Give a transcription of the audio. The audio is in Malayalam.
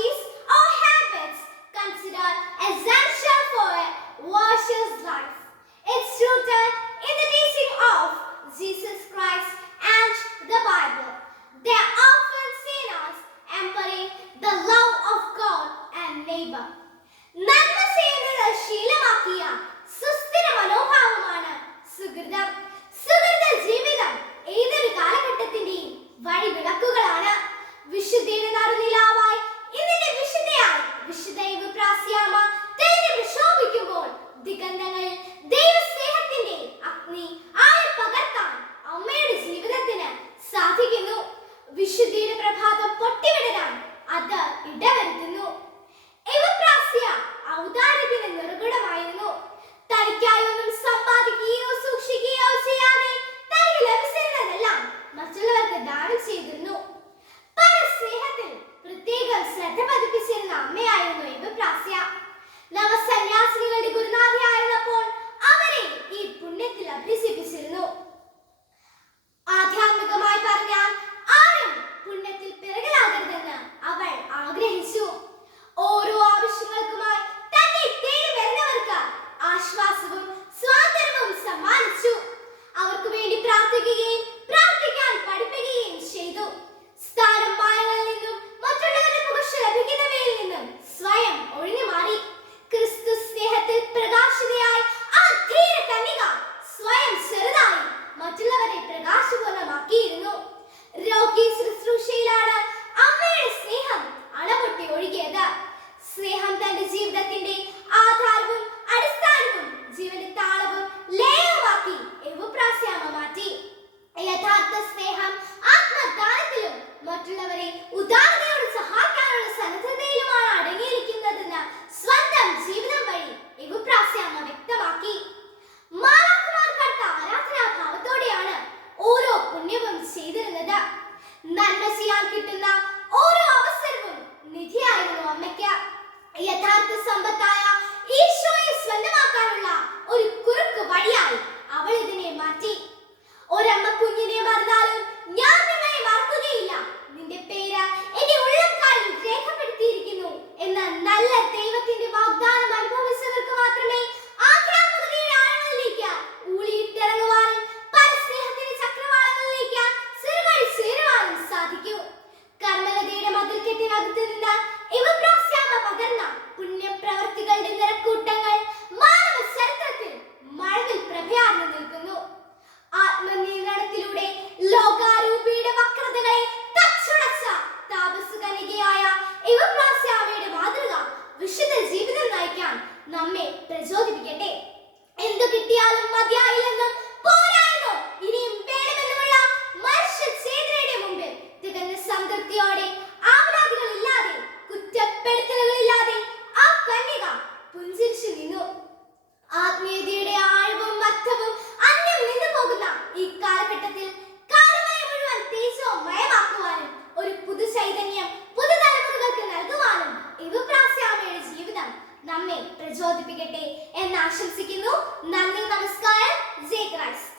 qualities or habits considered essential for a virtuous life. It's rooted uh, in the teaching of Jesus Christ and the Bible. They are often seen as embodying the love of God and neighbor. നന്മ ചെയ്യുന്നത് ശീലമാക്കിയ ഇടവരുത്തുന്നു. എവപ്രാസ്യ ഔദാര്യത്തിന് നിർഗുണമായിരുന്നു തനിക്കായി ഒന്നും സമ്പാദിക്കുകയോ സൂക്ഷിക്കുകയോ ചെയ്യാതെ തനിക്ക് ലഭിച്ചിരുന്നതെല്ലാം മറ്റുള്ളവർക്ക് ദാനം ചെയ്തിരുന്നു. പരസ്നേഹത്തിൽ പ്രത്യേകം ശ്രദ്ധ പതിപ്പിച്ചിരുന്ന അമ്മയായിരുന്നു എവപ്രാസ്യ നവ നൽകിയത് സ്നേഹം തന്റെ ജീവിതത്തിന്റെ ആധാരവും അടിസ്ഥാനവും ജീവന്റെ താളവും ലയമാക്കി എവുപ്രാസ്യാമ മാറ്റി. യഥാർത്ഥ സ്നേഹം ആത്മദാനത്തിലും മറ്റുള്ളവരെ ഉദാരതയോട് സഹായിക്കാനുള്ള സന്നദ്ധതയിലുമാണ് അടങ്ങിയിരിക്കുന്നതെന്ന് സ്വന്തം ജീവിതം വഴി എവുപ്രാസ്യാമ വ്യക്തമാക്കി. മാതാക്കന്മാർക്കടുത്ത ആരാധനാഭാവത്തോടെയാണ് ഓരോ പുണ്യവും ചെയ്തിരുന്നത്. നന്മ ചെയ്യാൻ കിട്ടുന്ന പ്രചോദിപ്പിക്കട്ടെ എന്തു കിട്ടിയാലും മതിയായില്ലെന്ന് നമ്മെ പ്രചോദിപ്പിക്കട്ടെ എന്ന് ആശംസിക്കുന്നു. നന്ദി നമസ്കാരം. ജയ് ക്രൈസ്റ്റ്